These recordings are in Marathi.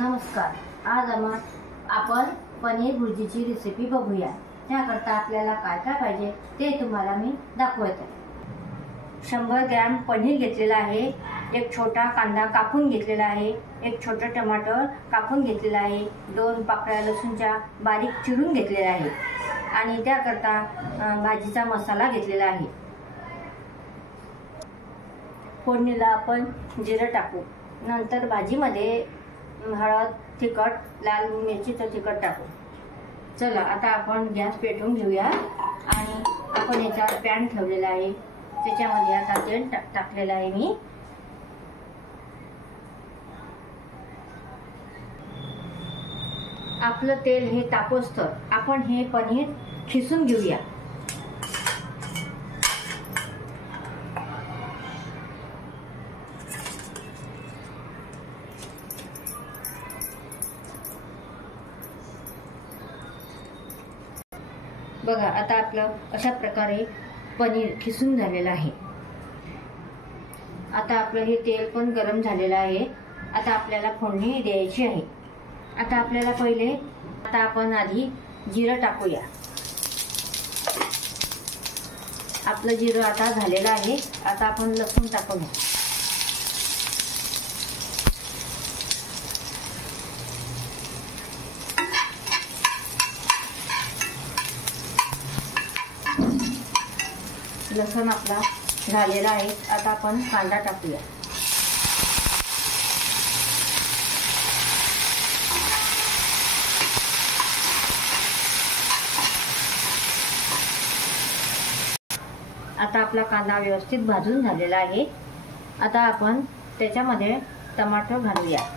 नमस्कार. आज आपण पनीर भुर्जीची रेसिपी बघूया. त्याकरता आपल्याला काय काय पाहिजे ते तुम्हाला मी दाखवते. 100 ग्रॅम पनीर घेतलेला आहे, एक छोटा कांदा कापून घेतलेला आहे, एक छोटा टमाटर कापून घेतलेला आहे, 2 पाकळ्या लसूणच्या बारीक चिरून घेतलेल्या आहे आणि त्याकरता भाजीचा मसाला घेतलेला आहे. फोडणीला आपण जिरं टाकू, नंतर भाजीमध्ये हळद, तिखट, लाल मिरचीचं तिखट टाकू. चला आता आपण गॅस पेटवून घेऊया आणि आपण याच्यावर पॅन ठेवलेला आहे. त्याच्यामध्ये आता तेल टाकलेलं आहे मी. आपलं तेल हे तापोस्तर आपण हे पनीर खिसून घेऊया. बघा आता आपलं अशा प्रकारे पनीर खिसून झालेलं आहे. आता आपलं हे तेल पण गरम झालेलं आहे. आता आपल्याला फोडणी द्यायची आहे. आता आपल्याला आपण आधी जिरं टाकूया. आपलं जिरं आता झालेलं आहे. आता आपण लसूण टाकूया. लसूण आपला झालेला आहे. आता आपण कांदा टाकूया. आता आपला कांदा व्यवस्थित भाजून झालेला आहे. आता आपण त्याच्यामध्ये टमाटर घालूया.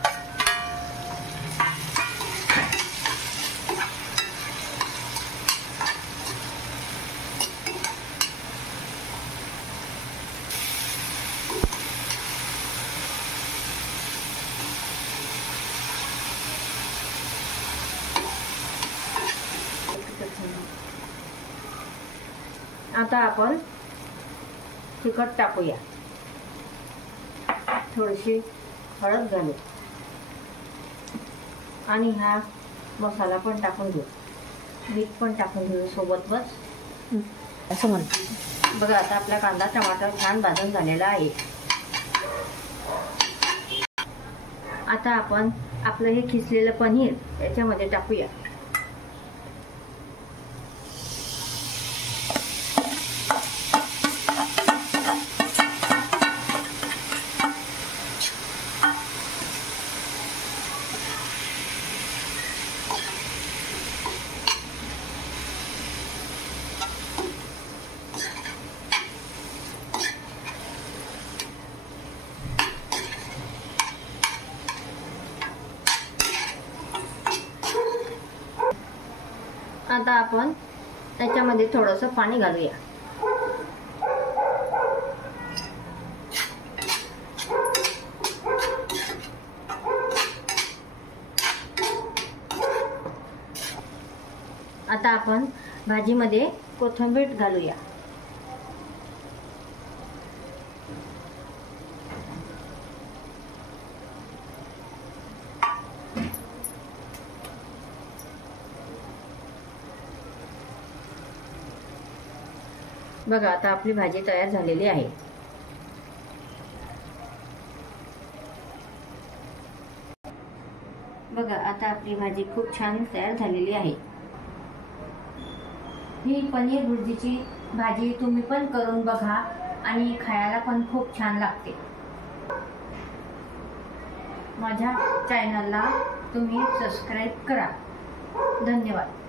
आता आपण तिखट टाकूया. थोडीशी हळद घालू आणि हा मसाला पण टाकून घेऊ. मीठ पण टाकून घेऊ सोबतच असं म्हणतो. बघा आता आपला कांदा टमाटर छान भाजून झालेला आहे. आता आपण आपलं हे खिसलेलं पनीर याच्यामध्ये टाकूया. आता आपण त्याच्यामध्ये थोडंसं पाणी घालूया. आता आपण भाजीमध्ये कोथिंबीर घालूया. बघा आता आपली भाजी तयार झालेली आहे. बघा आता आपली भाजी खूप छान तयार झालेली आहे. ही पनीर भुर्जीची भाजी तुम्ही पण करून बघा आणि खायला पण खूप छान लागते. माझ्या चॅनलला तुम्ही सबस्क्राईब करा. धन्यवाद.